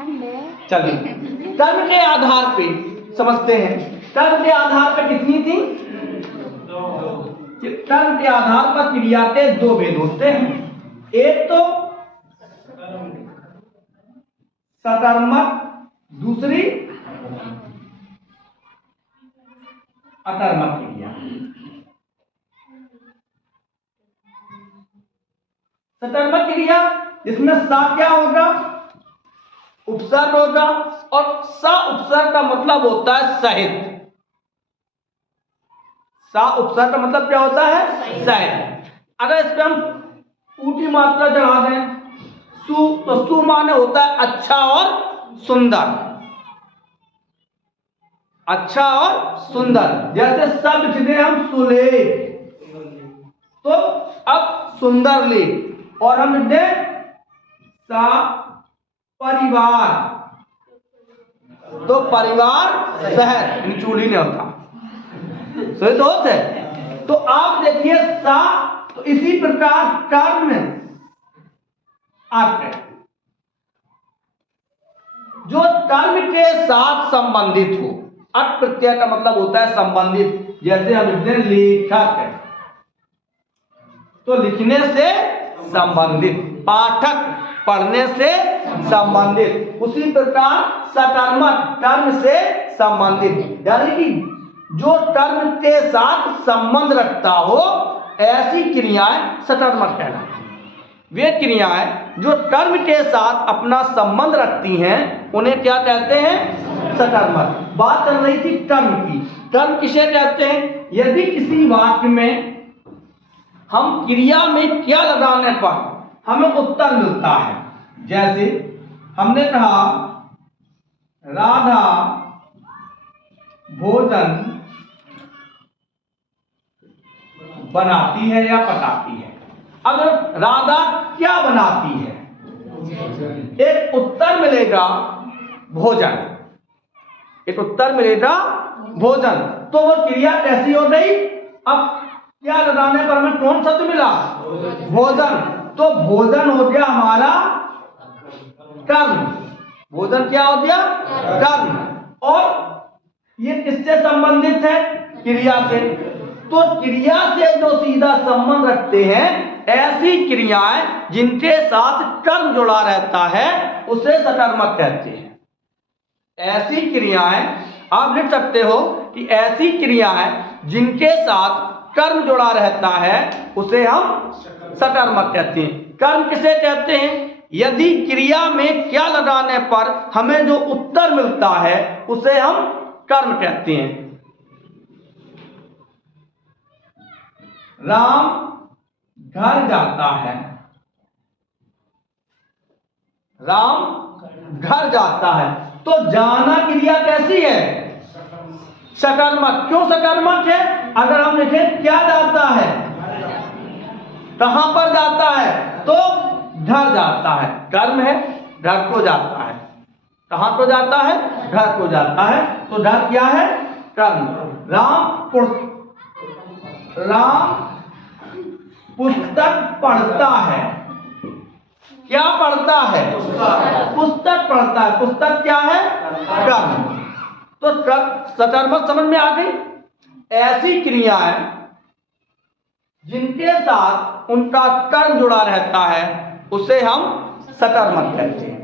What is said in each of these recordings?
चलिए, कर्म के आधार पे समझते हैं। कर्म के आधार पर कितनी थी? कर्म के आधार पर क्रिया के दो भेद होते हैं। एक तो सकर्मक, दूसरी अकर्मक क्रिया। सकर्मक क्रिया जिसमें सा क्या होगा? उपसर्ग होगा, और सा उपसर्ग का मतलब होता है सहित। सा उपसर्ग का मतलब क्या होता है? सहित। अगर इस पे हम ऊटी मात्रा चढ़ा दें सु, तो सु माने होता है अच्छा और सुंदर। अच्छा और सुंदर, जैसे सब लिखते हम सुलेख, तो अब सुंदर लेख। और हम लिखते सा परिवार, तो परिवार शहर, चूड़ी नहीं होता, सही तो होते। तो आप देखिए सा, तो इसी प्रकार कर्म अर्थ जो कर्म के साथ संबंधित हो। अर्थ प्रत्यय का मतलब होता है संबंधित। जैसे हम लिखते हैं लेखक, तो लिखने से संबंधित, पाठक पढ़ने से संबंधित। उसी प्रकार सकर्मक कर्म से संबंधित, यानी कि जो कर्म के साथ संबंध रखता हो, ऐसी क्रियाएं सकर्मक कहलाती हैं। वे क्रियाएं जो कर्म के साथ अपना संबंध रखती हैं, उन्हें क्या कहते हैं? सकर्मक। बात चल रही थी कर्म की। कर्म किसे कहते हैं? यदि किसी वाक्य में हम क्रिया में क्या लगाने पर हमें उत्तर मिलता है, जैसे हमने कहा राधा भोजन बनाती है या पकाती है। अगर राधा क्या बनाती है, एक उत्तर मिलेगा भोजन, एक उत्तर मिलेगा भोजन। तो वो क्रिया कैसी हो गई? अब क्या लगाने पर हमें कौन शब्द मिला? भोजन। तो भोजन हो गया हमारा कर्म। भोजन क्या हो गया? कर्म। और ये किससे संबंधित है? क्रिया से। तो क्रिया से जो सीधा संबंध रखते हैं, ऐसी क्रियाएं जिनके साथ कर्म जुड़ा रहता है, उसे सकर्मक कहते हैं। ऐसी क्रियाएं आप लिख सकते हो कि ऐसी क्रियाएं जिनके साथ कर्म जुड़ा रहता है, उसे हम सकर्मक कहते हैं। कर्म किसे कहते हैं? यदि क्रिया में क्या लगाने पर हमें जो उत्तर मिलता है, उसे हम कर्म कहते हैं। राम घर जाता है, राम घर जाता है। तो जाना क्रिया कैसी है? सकर्मक। क्यों सकर्मक है? अगर हम लिखें क्या जाता है, कहां पर जाता है, तो घर जाता है। कर्म है, घर को जाता है। कहां को जाता है? घर को जाता है। तो घर क्या है? कर्म। राम पुस्तक पढ़ता है। क्या पढ़ता है? पुस्तक पढ़ता है। पुस्तक क्या है? कर्म। तो सकर्मक समझ में आ गई। ऐसी क्रियाएं जिनके साथ उनका कर्म जुड़ा रहता है, उसे हम सकर्मक कहते हैं।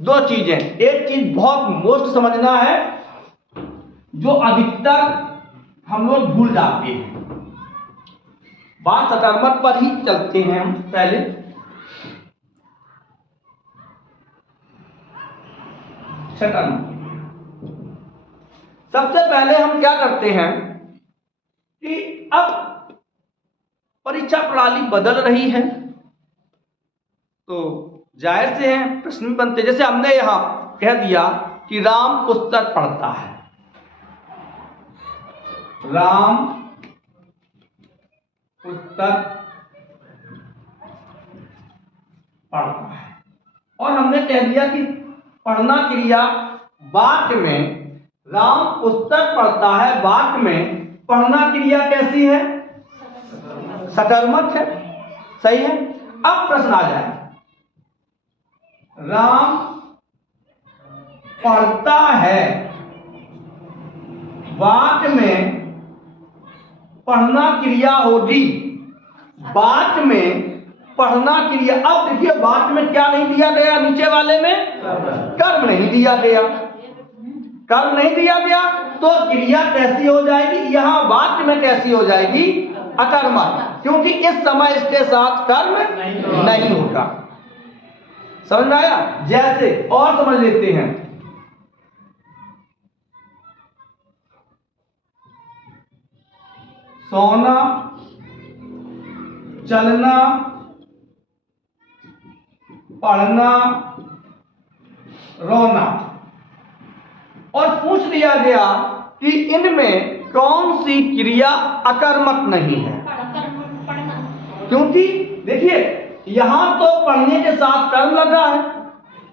दो चीजें, एक चीज बहुत मोस्ट समझना है, जो अधिकतर हम लोग भूल जाते हैं। बात सकर्मक पर ही चलते हैं हम पहले। सकर्मक सबसे पहले हम क्या करते हैं कि अब परीक्षा प्रणाली बदल रही है, तो जाहिर से है प्रश्न बनते। जैसे हमने यहां कह दिया कि राम पुस्तक पढ़ता है, राम पुस्तक पढ़ता है, और हमने कह दिया कि पढ़ना क्रिया वाक्य में, राम पुस्तक पढ़ता है वाक्य में पढ़ना क्रिया कैसी है? सकर्मक है। सही है। अब प्रश्न आ जाए, राम पढ़ता है, वाक्य में पढ़ना क्रिया होगी, वाक्य में पढ़ना क्रिया। अब देखिए वाक्य में क्या नहीं दिया गया, नीचे वाले में कर्म नहीं दिया गया, कर्म नहीं दिया गया, तो क्रिया कैसी हो जाएगी, यहां वाक्य में कैसी हो जाएगी, अकर्मक, क्योंकि इस समय इसके साथ कर्म नहीं होगा। समझ में आया? जैसे और समझ लेते हैं, सोना, चलना, पढ़ना, रोना, और पूछ लिया गया कि इनमें कौन सी क्रिया अकर्मक नहीं है। क्योंकि देखिए यहां तो पढ़ने के साथ कर्म लगा है,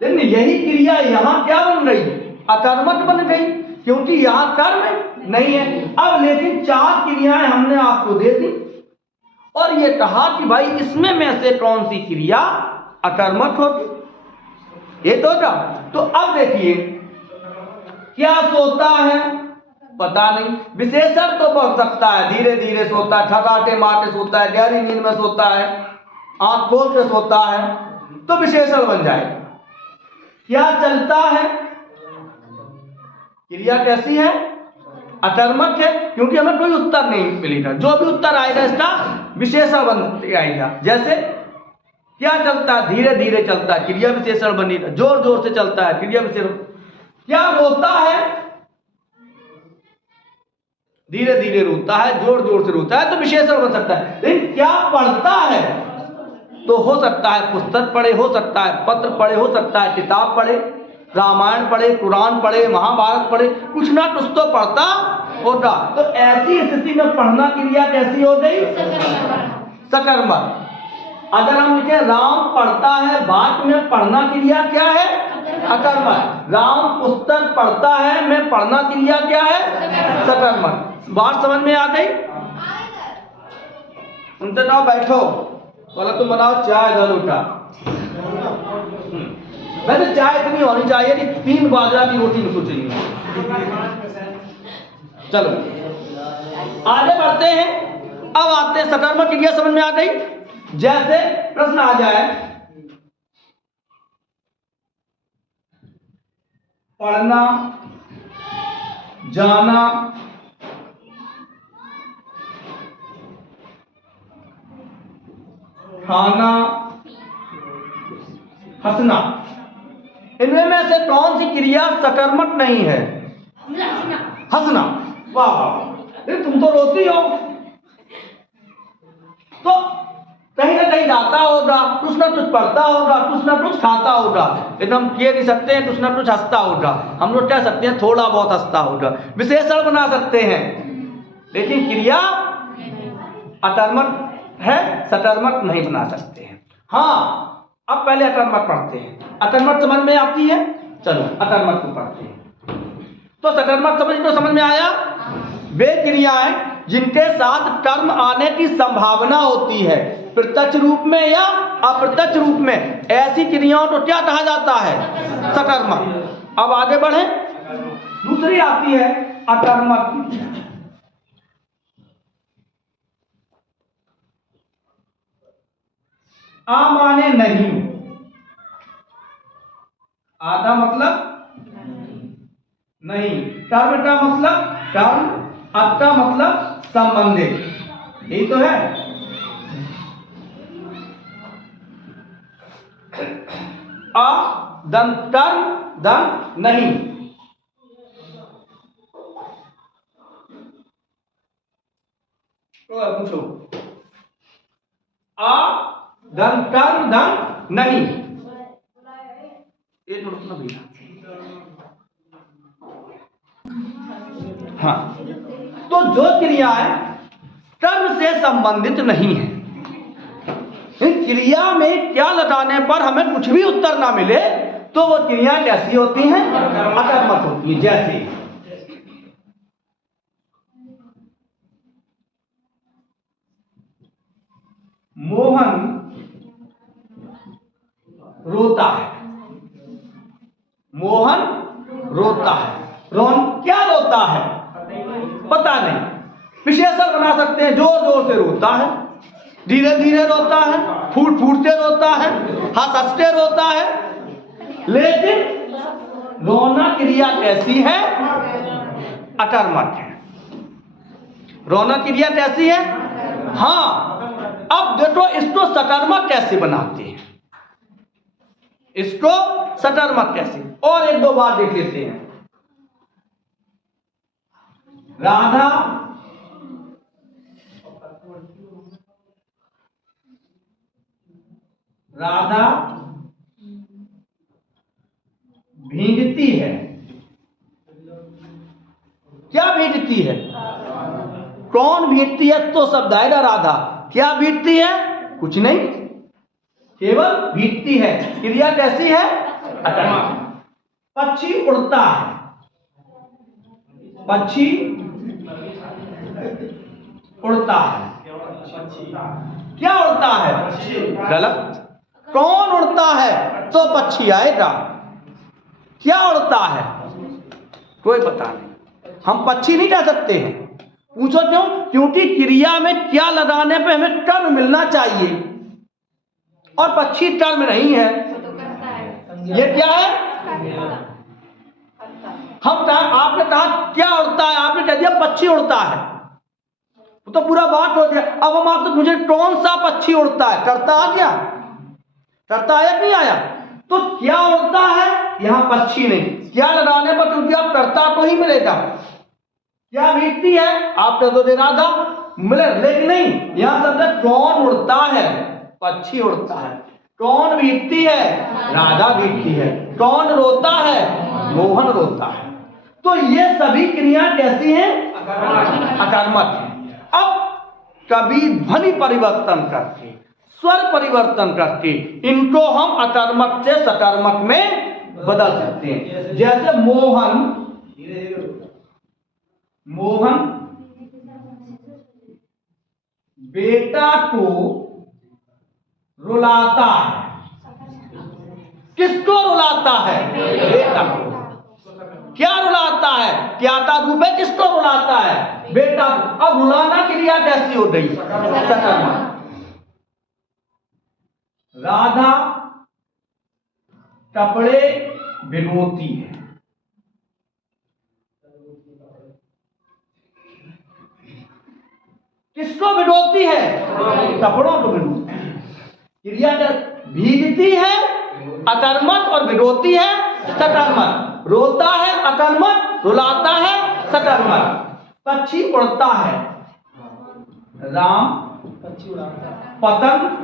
लेकिन यही क्रिया यहां क्या बन रही, अकर्मक बन गई, क्योंकि यहां कर्म नहीं है। अब लेकिन 4 क्रियाएं हमने आपको दे दी और ये कहा कि भाई इसमें में से कौन सी क्रिया अकर्मक होगी, ये तो था। तो अब देखिए क्या सोता है, पता नहीं, विशेषण तो बढ़ सकता है, धीरे धीरे सोता है, ठकाटे मारते सोता है, गहरी नींद में सोता है, आंख खोल के सोता है, तो विशेषण बन जाएगा। क्या चलता है, क्रिया कैसी है, अकर्मक है, क्योंकि हमें कोई उत्तर नहीं मिलेगा, जो भी उत्तर आएगा इसका विशेषण बन आएगा। जैसे क्या चलता है, धीरे धीरे चलता है, क्रिया विशेषण बनेगा, जोर जोर से चलता है, क्रिया विशेषण। क्या रोता है, धीरे धीरे रोता है, जोर जोर से रोता है, तो विशेषण बन सकता है। लेकिन क्या पढ़ता है, तो हो सकता है पुस्तक पढ़े, हो सकता है पत्र पढ़े, हो सकता है किताब पढ़े, रामायण पढ़े, कुरान पढ़े, महाभारत पढ़े, कुछ ना कुछ तो पढ़ता होगा। तो ऐसी स्थिति में पढ़ना क्रिया कैसी हो गई, सकर्मक। अगर हम लिखे राम पढ़ता है, वाक्य में पढ़ना क्रिया क्या है, अकर्मक। राम पुस्तक पढ़ता है, में पढ़ना क्रिया क्या है, सकर्मक। बात समझ में आ गई? उनसे कहो बैठो, बोला तुम बनाओ चाय, इधर उठा। वैसे चाय इतनी होनी चाहिए कि 3 बाजरा की रोटी में सोचेंगे। चलो आगे बढ़ते हैं। अब आते हैं सकर्मक क्रिया, समझ में आ गई। जैसे प्रश्न आ जाए, पढ़ना, जाना, खाना, हंसना, इनमें में से कौन सी क्रिया सकर्मक नहीं है, हंसना। वाह वाह, तुम तो रोती हो, तो कहीं ना कहीं जाता होगा, कुछ ना कुछ पढ़ता होगा, कुछ ना कुछ खाता होगा, लेकिन हम कह नहीं सकते हैं कुछ ना कुछ हंसता होगा। हम लोग कह सकते हैं थोड़ा बहुत हंसता होगा, विशेषण बना सकते हैं, लेकिन क्रिया अकर्मक है, सकर्मक नहीं बना सकते हैं। हाँ, अब पहले अकर्मक पढ़ते हैं। अकर्मक समझ में आती है, चलो अकर्मक को पढ़ते हैं। तो सकर्मक समझ में आया, वे क्रियाएं जिनके साथ कर्म आने की संभावना होती है, प्रत्यक्ष रूप में या अप्रत्यक्ष रूप में, ऐसी क्रियाओं को क्या कहा जाता है, सकर्मक। अब आगे बढ़े, दूसरी आती है अकर्मक। आ माने नहीं, आधा मतलब नहीं, कर्म का मतलब कर्म, अक का मतलब संबंधित, यही तो है। अ दन कर्म, दन नहीं। तो पूछो, अ धन कर्म, धन नहीं, एक मिनट ना भैया। हाँ, तो जो क्रियाएं कर्म से संबंधित नहीं है, इन क्रिया में क्या लगाने पर हमें कुछ भी उत्तर ना मिले, तो वो क्रिया कैसी होती हैं, अकर्मक होती है। जैसे मोहन रोता है, मोहन रोता है। क्या रोता है पता नहीं, विशेषण बना सकते हैं। जोर जोर से रोता है, धीरे धीरे रोता है, फूट फूटते रोता है, हंस हंसते रोता है। लेकिन रोना क्रिया कैसी है? अकर्मक है। रोना क्रिया कैसी है? हाँ। अब देखो इसको सकर्मक कैसे बनाते हैं, इसको सकर्मक कैसे, और एक दो बार देख लेते हैं। राधा भीगती है। क्या भीगती है? कौन भीगती है? तो शब्द आएगा राधा। क्या भीगती है? कुछ नहीं, केवल भीगती है। क्रिया कैसी है? अकर्मक। पक्षी उड़ता है, पक्षी उड़ता है। क्या उड़ता है? गलत। कौन उड़ता है? तो पक्षी आएगा। क्या उड़ता है? कोई पता नहीं, हम पक्षी नहीं कह सकते हैं। पूछो क्यों? क्योंकि क्रिया में क्या लगाने पे हमें कर्म मिलना चाहिए, और पक्षी कर्म नहीं है। ये क्या है? आपने कहा क्या उड़ता है, आपने कह दिया पक्षी उड़ता है, तो पूरा बात हो गया। अब हम आपसे पूछे कौन सा पक्षी उड़ता है, करता आ गया? करता आया नहीं आया? तो क्या उड़ता है? यहां पक्षी नहीं। क्या लगाने पर क्योंकि आप करता तो ही मिलेगा। क्या भीगती है? आपने तो दे राधा मिले, लेकिन नहीं, यहां शब्द कौन उड़ता है? पक्षी उड़ता है। कौन भीगती है? राधा भीगती है। कौन रोता है? मोहन रोता है। तो ये सभी क्रिया कैसी हैं? अकर्मक है। अब कभी ध्वनि परिवर्तन करके, स्वर परिवर्तन करके इनको हम अकर्मक से सकर्मक में बदल सकते हैं। जैसे मोहन बेटा को रुलाता है। किसको रुलाता है? बेटा को। क्या रुलाता है? क्या का रूप है? किसको रुलाता है? बेटा। अब रुलाना क्रिया कैसी हो गई? सकर्मक। राधा कपड़े भिगोती है। किसको भिगोती है? कपड़ों को भिगोती है। क्रिया भीगती है अकर्मक, और भिगोती है सकर्मक। रोता है अकर्मक, रुलाता है सकर्मक। पक्षी उड़ता है, राम पतंग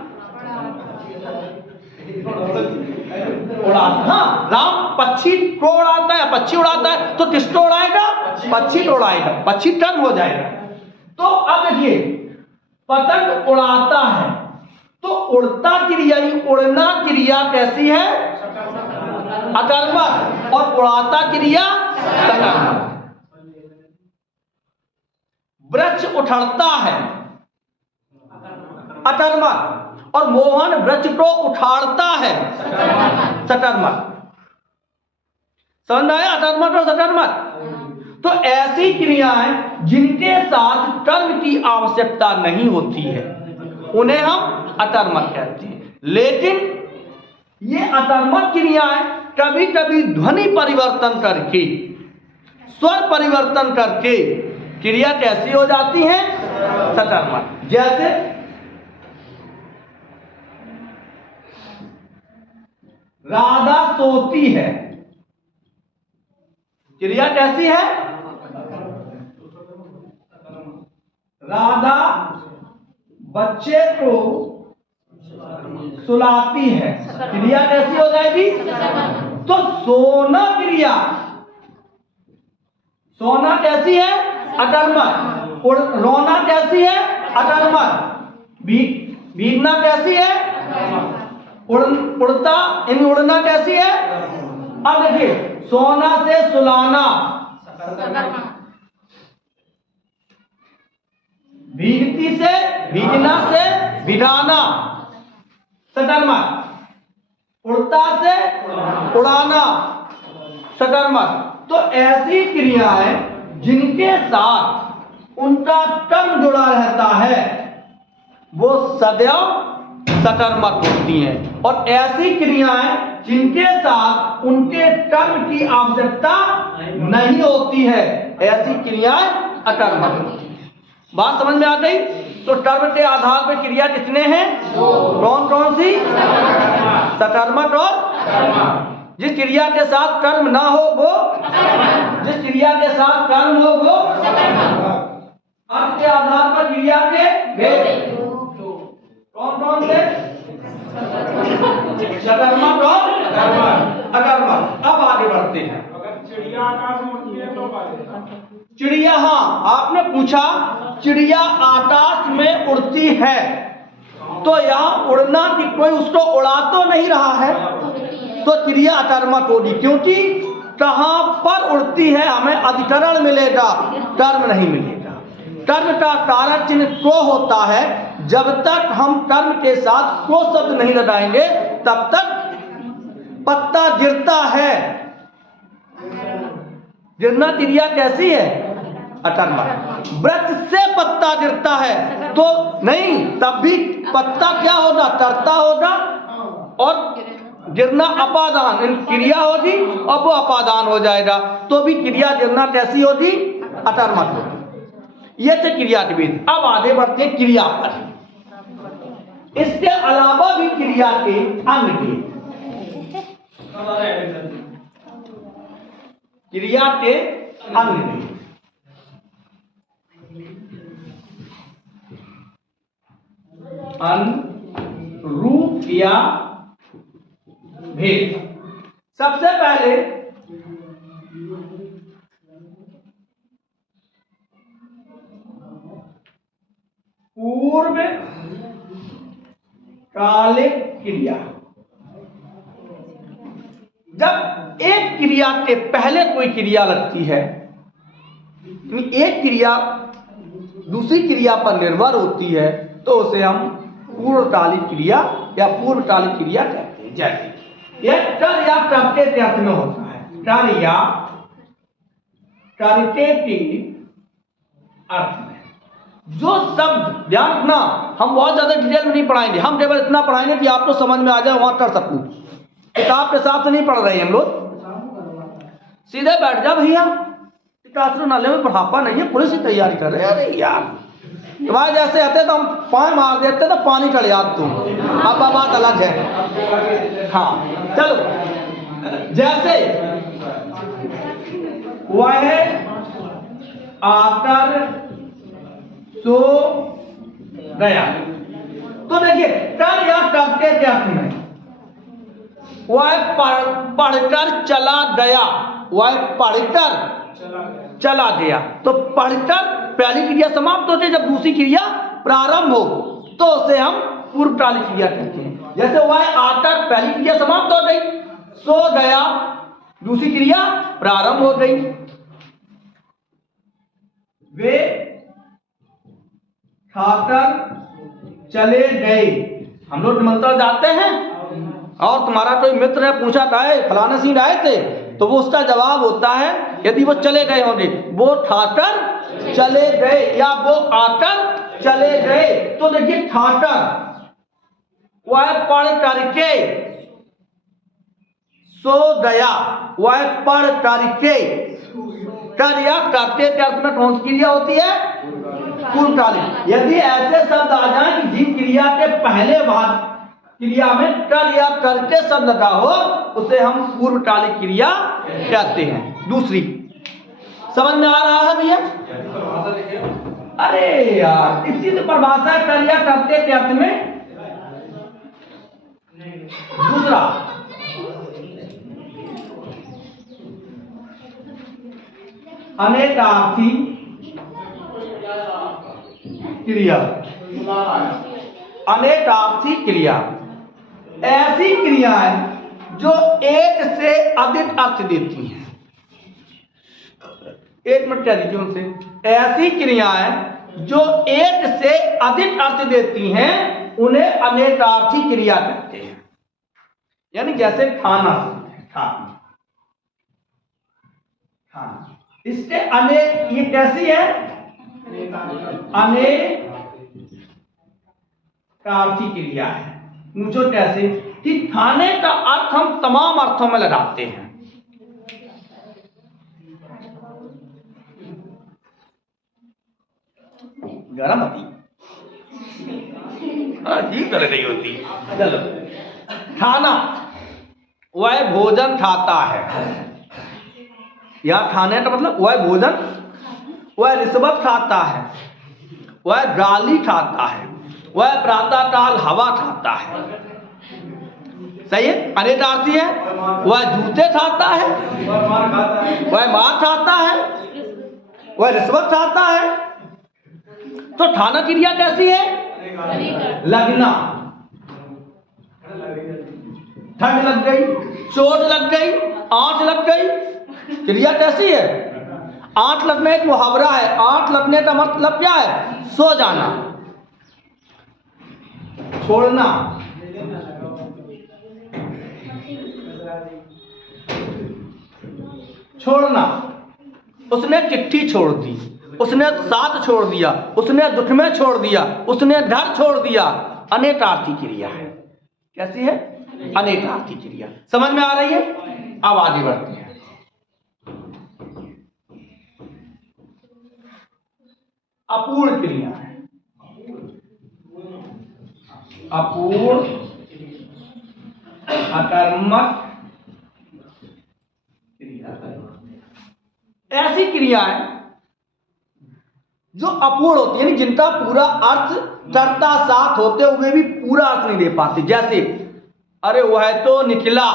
उड़ाता। हाँ, राम पक्षी को उड़ाता है, पक्षी उड़ाता है, तो किसको उड़ाएगा? पक्षी को उड़ाएगा, पक्षी टर्म हो जाएगा। तो अब देखिए, पतंग उड़ाता है, तो उड़ता क्रिया, उड़ना क्रिया कैसी है? अकर्मक, और उड़ाता क्रिया सकर्मक। वृक्ष उठड़ता है, अकर्मक, और मोहन वृक्ष को उठाड़ता है, सकर्मक। समझ में आया? अकर्मक और सकर्मक। तो ऐसी क्रियाएं जिनके साथ कर्म की आवश्यकता नहीं होती है उन्हें हम अकर्मक कहते हैं। लेकिन ये अकर्मक क्रियाएं कभी कभी ध्वनि परिवर्तन करके, स्वर परिवर्तन करके क्रिया कैसी हो जाती है? सकर्मक। जैसे राधा सोती है। क्रिया कैसी है? राधा बच्चे को सुलाती है। क्रिया कैसी हो जाएगी? तो सोना क्रिया, सोना कैसी है? अकर्मक। रोना कैसी है? अकर्मक। भीगना कैसी है? उड़ता उड़ना कैसी है? अब देखिए, सोना से सुलाना, भीगती से, भीगना से भिगाना, सकर्मक। उड़ता से उड़ाना, सकर्मक। तो ऐसी क्रियाएं जिनके साथ उनका कर्म जुड़ा रहता है वो सदैव सकर्मक होती हैं, और ऐसी क्रियाएं जिनके साथ उनके कर्म की आवश्यकता नहीं होती है, ऐसी क्रियाएं अकर्मक होती हैं। बात समझ में आ गई? तो कर्म के आधार पर क्रिया कितने हैं? कौन कौन सी? सकर्मक और जिस क्रिया के साथ कर्म ना हो वो, जिस क्रिया के साथ कर्म हो वो, अर्थ के आधार पर क्रिया के भेद कौन कौन से? सकर्मक और अकर्मक। अब आगे बढ़ते हैं। चिड़िया आकाश में उड़ती है तो चिड़िया, हाँ आपने पूछा चिड़िया आकाश में उड़ती है, तो यहाँ उड़ना की कोई उसको उड़ा तो नहीं रहा है, तो क्रिया अकर्मक होगी, क्योंकि कहां पर उड़ती है हमें अधिकरण मिलेगा, कर्म नहीं मिलेगा। कर्म का कारक चिन्ह को होता है, जब तक हम कर्म के साथ को शब्द नहीं लगाएंगे तब तक पत्ता गिरता है। गिरना क्रिया कैसी है? अकर्मक। वृक्ष से पत्ता गिरता है तो नहीं, तब भी पत्ता क्या होगा? तरता होगा, और गिरना अपादान क्रिया होगी और वो अपादान हो जाएगा, तो भी क्रिया गिरना कैसी होगी? अकर्मक होगी। ये थे क्रिया के भेद। अब आगे बढ़ते क्रिया पर। इसके अलावा भी क्रिया के अन्य भेद, क्रिया के अन्य भेद। रूप या भेद। सबसे पहले पूर्व कालिक क्रिया। जब एक क्रिया के पहले कोई क्रिया लगती है, एक क्रिया दूसरी क्रिया पर निर्भर होती है, तो उसे हम पूर्वकालिक क्रिया या पूर्वकालिक क्रिया कहते हैं। जैसे यह कर या करते के अर्थ में होता है, कर या करते के अर्थ में। जो शब्द, ध्यान रखना, हम बहुत ज्यादा डिटेल में नहीं पढ़ाएंगे, हम केवल इतना पढ़ाएंगे कि आपको समझ में आ जाए, वहां कर सकूं। किताब के हिसाब से नहीं पढ़ रहे हैं हम लोग, सीधे बैठ जा भैया, नाले में पढ़ापा नहीं है, पुलिस की तैयारी कर रहे हैं। अरे यार तुम्हारे जैसे आते तो हम पानी मार देते तो पानी चढ़ जाते तुम, अब बात अलग है। हाँ चलो, जैसे वह आकर सो गया, तो देखिए कर या करते के अर्थ में वह पढ़कर चला गया, वह पढ़कर चला गया, तो पढ़कर पहली क्रिया समाप्त होती है, जब दूसरी क्रिया प्रारंभ हो तो उसे हम पूर्वकालिक क्रिया कहते हैं। जैसे वह आकर पहली क्रिया समाप्त हो गई, सो गया दूसरी क्रिया प्रारंभ हो गई। वे खाकर चले गए, हम लोग मंत्र जाते हैं और तुम्हारा कोई मित्र है पूछा था फलाना सिंह आए थे, तो वो उसका जवाब होता है, यदि वो चले गए होंगे, वो खाकर चले गए या वो आकर चले गए। तो देखिए खाकर वह पढ़ करके सो गया, वह पढ़ करके, कर या करते के अर्थ में कौन सी क्रिया होती है? पूर्वकालिक। यदि ऐसे शब्द आ जाए कि जिन क्रिया के पहले भाग क्रिया में कर या करके शब्द लगा हो, उसे हम पूर्वकालिक क्रिया कहते हैं। दूसरी, समझ में आ रहा है भैया? अरे यार इसी से परिभाषा कर या करते के अर्थ में। दूसरा, अनेकार्थी क्रिया। अनेकार्थी क्रिया ऐसी क्रियाएं जो एक से अधिक अर्थ देती हैं। एक मिनट कह दीजिए उनसे। ऐसी क्रियाएं जो एक से अधिक अर्थ देती हैं उन्हें अनेकार्थी क्रिया कहते हैं। यानी जैसे खाना, खाना हाँ, इसके अनेक, ये कैसी है? अनेकार्थी क्रिया है। पूछो कैसे? कि खाने का अर्थ हम तमाम अर्थों में लगाते हैं। गरम होती अजीब कर रही होती। चलो, खाना, वह भोजन खाता है। यह खाने का मतलब वह भोजन, वह रिश्वत खाता है, वह गाली खाता है, वह प्रातःकाल हवा खाता है। सही है? अनेकार्थी है। वह जूते खाता है, वह मार खाता है, वह रिश्वत खाता है। तो खाना क्रिया कैसी है? लगना। ठंड लग गई, चोट लग गई, आंच लग गई, क्रिया कैसी है? आंच लगना एक मुहावरा है। आंच लगने का मतलब क्या है? सो जाना, छोड़ना। छोड़ना, उसने चिट्ठी छोड़ दी, उसने साथ छोड़ दिया, उसने दुख में छोड़ दिया, उसने घर छोड़ दिया। अनेकार्थी क्रिया है। कैसी है? अनेकार्थी क्रिया। समझ में आ रही है? अब आगे बढ़ते हैं। अपूर्ण क्रिया है। अपूर्ण, अकर्मक क्रिया। ऐसी क्रियाएं जो अपूर्ण होती है, यानी जिनका पूरा अर्थ कर्ता साथ होते हुए भी पूरा अर्थ नहीं दे पाती। जैसे अरे वह तो निकला।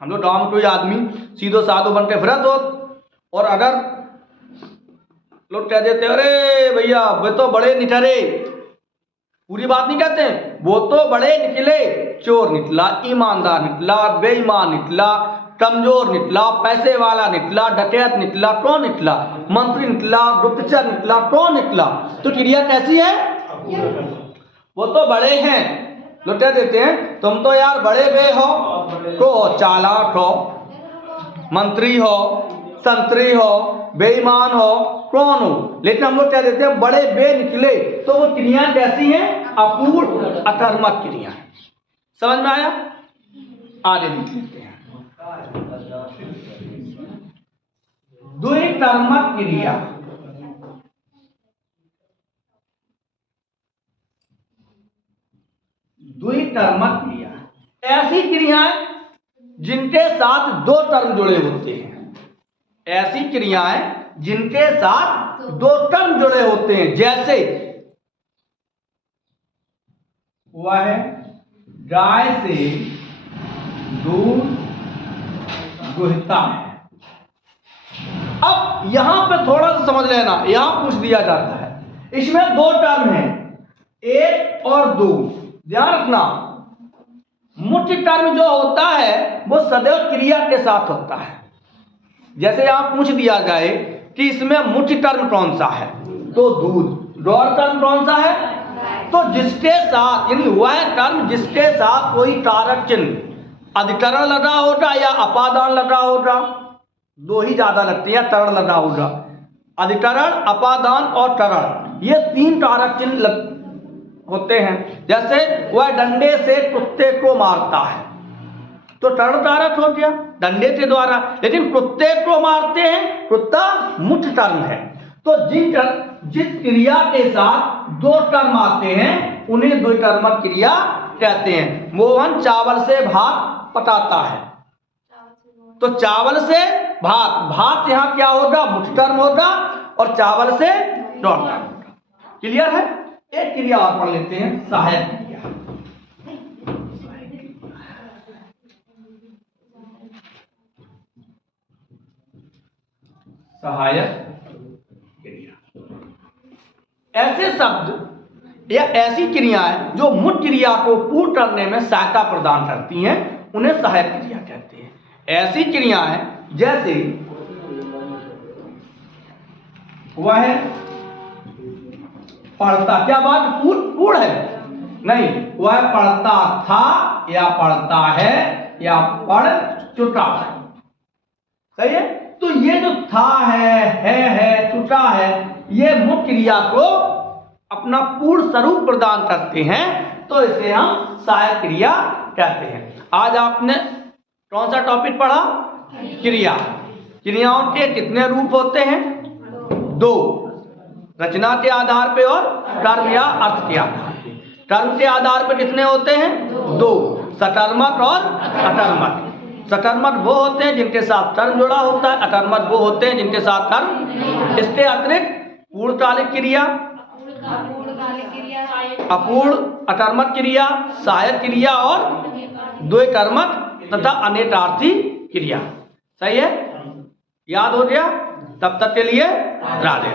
हम लोग गांव में कोई आदमी सीधो साधो बन के फिरत हो, और अगर लोग कह देते अरे भैया वे तो बड़े निठरे, पूरी बात नहीं कहते, वो तो बड़े निकले, चोर निकला, ईमानदार निकला, बेईमान निकला, कमजोर निकला, पैसे वाला निकला, डकैत निकला, कौन निकला? मंत्री निकला, गुप्तचर निकला, कौन निकला? तो क्रिया कैसी है? वो तो बड़े हैं। लोग कह देते हैं तुम तो यार बड़े बे हो, को चालाक हो, मंत्री हो, संतरी हो, बेईमान हो, कौन हो? लेकिन हम लोग कह देते हैं बड़े बे निकले। तो वो क्रिया कैसी है? अपूर्ण, अकर्मक क्रिया है। समझ में आया? आगे देख लेते हैं। द्विकर्मक क्रिया। द्विकर्मक क्रिया ऐसी क्रियाएं जिनके साथ दो टर्म जुड़े होते हैं। ऐसी क्रियाएं जिनके साथ दो टर्म जुड़े होते हैं। जैसे वह गाय से दूध दुहता है। अब यहां पे थोड़ा सा समझ लेना, यहां पूछ दिया जाता है, इसमें दो टर्म हैं, एक और दो। ध्यान रखना, मुख्य टर्म जो होता है वो सदैव क्रिया के साथ होता है। जैसे यहां पूछ दिया जाए कि इसमें मुख्य टर्म कौन सा है, तो दूध। गौर टर्म कौन सा है? तो जिसके साथ, यानी वह टर्म जिसके साथ कोई कारक चिन्ह अधिकरण लगा होगा या अपादान लगा होगा, दो ही ज्यादा लगते हैं, या तरण लगा होगा। अधिकरण, अपादान और तरण, ये तीन कारक चिन्ह होते हैं। जैसे वह डंडे से कुत्ते को मारता है, तो तरण कारक हो गया डंडे के द्वारा। लेकिन कुत्ते को मारते हैं, कुत्ता मुख्य टर्म है। तो जिस क्रिया के साथ दो टर्म आते हैं उन्हें द्विकर्मक क्रिया कहते हैं। मोहन चावल से भात पकाता है, तो चावल से भात, भात यहां क्या होगा? मुख्य टर्म होगा, और चावल से डॉट टर्म होगा। क्लियर है? एक क्रिया और पढ़ लेते हैं, सहायक क्रिया। सहायक क्रिया ऐसे शब्द या ऐसी क्रियाएं जो मुख्य क्रिया को पूर्ण करने में सहायता प्रदान करती हैं, उन्हें सहायक क्रिया कहते हैं। ऐसी क्रियाएं जैसे वह पढ़ता, क्या बात पूर्ण है? नहीं, वह पढ़ता था या पढ़ता है या पढ़ चुका है। सही है? तो ये जो था है, छुटा है, ये मुख्य क्रिया को अपना पूर्ण स्वरूप प्रदान करते हैं, तो इसे हम सहायक क्रिया कहते हैं। आज आपने कौन सा टॉपिक पढ़ा? क्रिया। क्रियाओं के कितने रूप होते हैं? 2, रचना के आधार पे और कर्म या अर्थ के आधार पे। कर्म के आधार पे कितने होते हैं? 2, सकर्मक और अकर्मक। सकर्मक वो होते हैं जिनके साथ कर्म जुड़ा होता है, अकर्मक वो होते हैं जिनके साथ कर्म। इसके अतिरिक्त पूर्णकालिक क्रिया, अपूर्ण अकर्मक क्रिया, सहायक क्रिया और द्वैकर्मक तथा अनेकार्थी क्रिया। सही है? याद हो गया? तब तक के लिए राधे।